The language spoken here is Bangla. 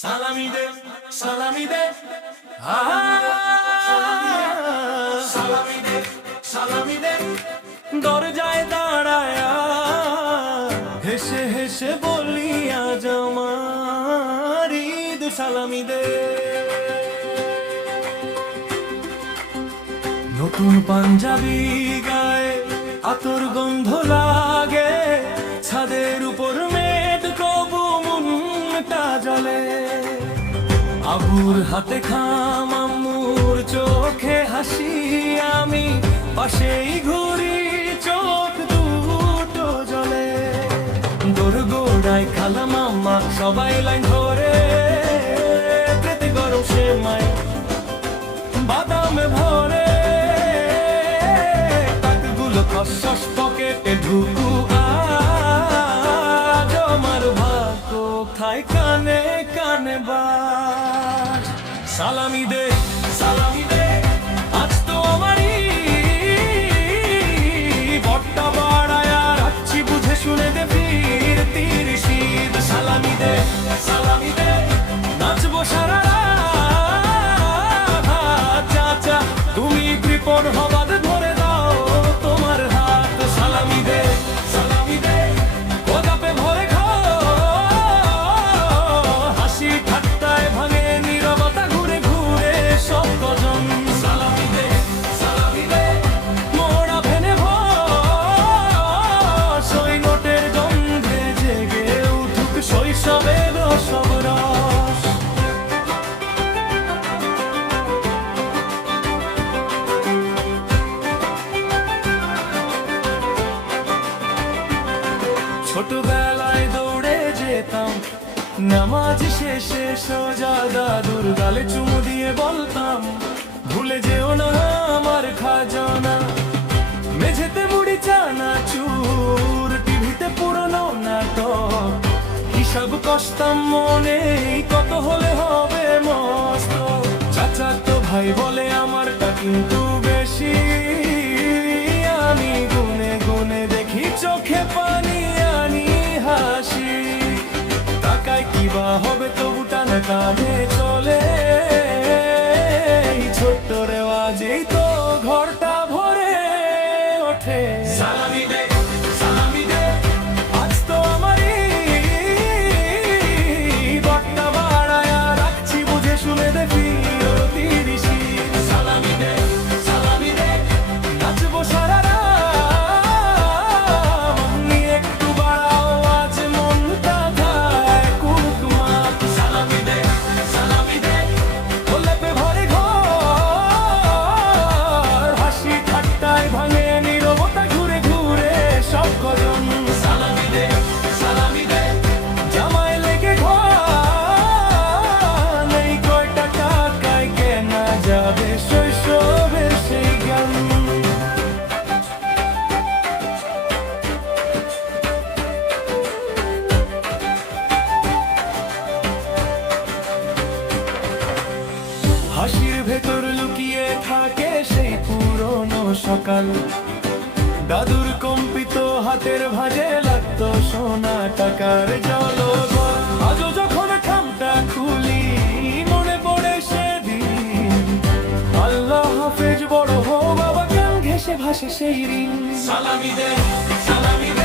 সালামি দে, সালামি দে, সালামি দে, সালামি দে। দরজায় দাঁড়ায়া হেসে হেসে বলি আজ আমার ঈদ সালামি দে। নতুন পাঞ্জাবি গায়ে আতর গন্ধ লাগে, ছাদের উপর মেঘ কবু মনটা জ্বলে। আবুর হাতে খাম, আম্মুর চোখে হাসি, আমি পাশেই ঘুরি, চোখ দুটো জ্বলে। দোরগোড়ায় খালা মাম্মা সবাই লাইন ধরে, পেতে গরম সেমাই বাদামে ভরে। কাকগুলো খসখস পকেটে ঢুকু, আজ আমার ভাগ্য কোথায় কানে কানে বাজ। সালামি দে, সালামি দে, আজ তো আমারই বট্টা বাড়ায়া রাখছি, বুঝে শুনে দে ফির তীর শীত। সালামি দে, সালামি দে, নাচবো সারা রাত। চাচা তুমি কৃপণ হবাদ ধরে দাও তোমার হাত। সালামি দে, সালামি দে, গোদাপে ভরে খাও, হাসি ঠাট্টায় ভাঙে নীরবতা, ঘুরে ঘুরে সব কজন। সালামি দে, সালামি দে, মোড়া ভেনে ভস, ওই নোটের গন্ধে জেগে উঠুক শৈশবের সব রস। ছোটবেলায় দৌড়ে যেতাম, নামাজ শেষে সোজা দাদুর গালে চুমু দিয়ে বলতাম, ভুলে যেও না আমার খাজানা। মেঝেতে মুড়ি চানা চুর, টিভিতে পুরনো নাটক, হিসাব কষতাম মনে কত হলে হবে মস্ত। চাচা তো ভাই বলে আমারটা কিন্তু বেশি, আমি গুনে গুনে দেখি চোখে পানি আনি হাসি। টাকায় কিবা হবে তবু টানা কাঁধে চলে, এই ছোট্ট রেওয়াজেই তো ঘরটা ভরে ওঠে। সালামি দে, সালামি দে, আজ তো আমারই বট্টা বাড়ায়া রাখছি, বুঝে শুনে দে ফির তীর শীত। সালামি দে, সালামি দে, নাচবো সারা রাত। একটু বাড়াও আজ মনটা খায় কুকমাত। সালামি দে, সালামি দে, গোলাপে ভরে ঘর, হাসি ঠাট্টায় ভাঙে নীরবতা, ঘুরে ঘুরে সব কজন। সালামি দে, সালামি দে, জামায় লেগে ঘর, এই কয়টা টাকায় কেনা যাবে শৈশবের সেই গান। হাসির ভেতর লুকিয়ে থাকে সেই পুরনো সকাল, দাদুর কম্পিত হাতের ভাজে লাগতো সোনা টাকার জলঘর। আজও যখন খামটা খুলি মনে পড়ে সেদিন, আল্লাহ হাফেজ বড় হো বাবা, গান ঘেঁষে ভাসে সেই ঋণ। সালামি দে, সালামি দে,